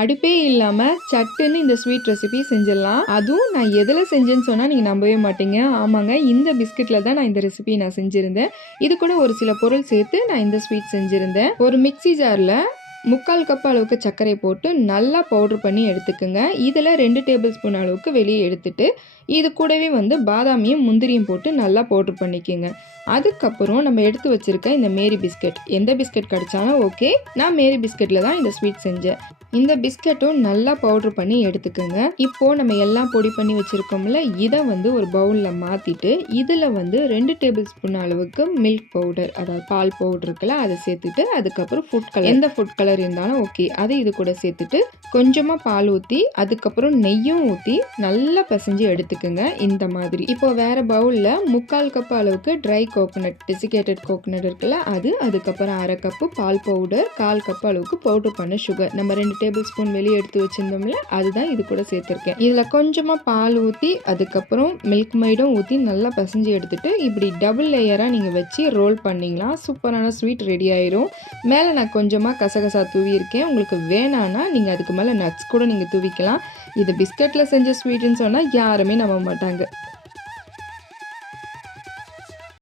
அடுப்பே இல்லாமல் சட்டுன்னு இந்த ஸ்வீட் ரெசிபி செஞ்சிடலாம். அதுவும் நான் எதில் செஞ்சேன்னு சொன்னால் நீங்கள் நம்பவே மாட்டீங்க. ஆமாங்க இந்த பிஸ்கட்டில் தான் நான் இந்த ரெசிபி நான் செஞ்சுருந்தேன். இது கூட ஒரு சில பொருள் சேர்த்து நான் இந்த ஸ்வீட் செஞ்சுருந்தேன். ஒரு மிக்ஸி ஜாரில் முக்கால் கப் அளவுக்கு சர்க்கரை போட்டு நல்லா பவுடர் பண்ணி எடுத்துக்கோங்க. இதில் ரெண்டு டேபிள் ஸ்பூன் அளவுக்கு வெளியே எடுத்துட்டு இது கூடவே வந்து பாதாமியும் முந்திரியும் போட்டு நல்லா பவுடர் பண்ணிக்கோங்க. அதுக்கப்புறம் நம்ம எடுத்து வச்சிருக்க இந்த மேரி பிஸ்கட். எந்த பிஸ்கட் கிடைச்சாலும் ஓகே நான் மேரி பிஸ்கட்டில் தான் இந்த ஸ்வீட் செஞ்சேன். இந்த பிஸ்கட்டும் நல்லா பவுடர் பண்ணி எடுத்துக்கோங்க. இப்போது நம்ம எல்லாம் பொடி பண்ணி வச்சுருக்கோம்ல இதை வந்து ஒரு பவுலில் மாற்றிட்டு இதில் வந்து ரெண்டு டேபிள் ஸ்பூன் அளவுக்கு மில்க் பவுடர் அதாவது பால் பவுடர் இருக்குல்ல அதை சேர்த்துட்டு அதுக்கப்புறம் ஃபுட் கலர் எந்த ஃபுட் கலர் இருந்தாலும் ஓகே அதை இது கூட சேர்த்துட்டு கொஞ்சமாக பால் ஊற்றி அதுக்கப்புறம் நெய்யும் ஊற்றி நல்லா பிசைஞ்சு எடுத்துக்கோங்க. இந்த மாதிரி. இப்போ வேறு பவுலில் முக்கால் கப் அளவுக்கு ட்ரை கோகோனட் டெசிகேட்டட் கோகோனட் இருக்குல்ல அது அதுக்கப்புறம் அரை கப்பு பால் பவுடர் கால் கப் அளவுக்கு பவுடர் பண்ண சுகர் நம்ம ரெண்டு டேபிள் ஸ்பூன் வெளியே எடுத்து வச்சிருந்தோம்ல அதுதான் இது கூட சேர்த்துருக்கேன். இதில் கொஞ்சமாக பால் ஊற்றி அதுக்கப்புறம் மில்க் மைடும் ஊற்றி நல்லா பசஞ்சு எடுத்துட்டு இப்படி டபுள் லேயராக நீங்கள் வச்சு ரோல் பண்ணிங்களா சூப்பரான ஸ்வீட் ரெடி ஆயிரும். மேலே நான் கொஞ்சமாக கசகசா தூவியிருக்கேன். உங்களுக்கு வேணான்னா நீங்கள் அதுக்கு மேலே நட்ஸ் கூட நீங்கள் தூவிக்கலாம். இது பிஸ்கட்டில் செஞ்ச ஸ்வீட்டுன்னு சொன்னால் யாருமே நம்ப மாட்டாங்க.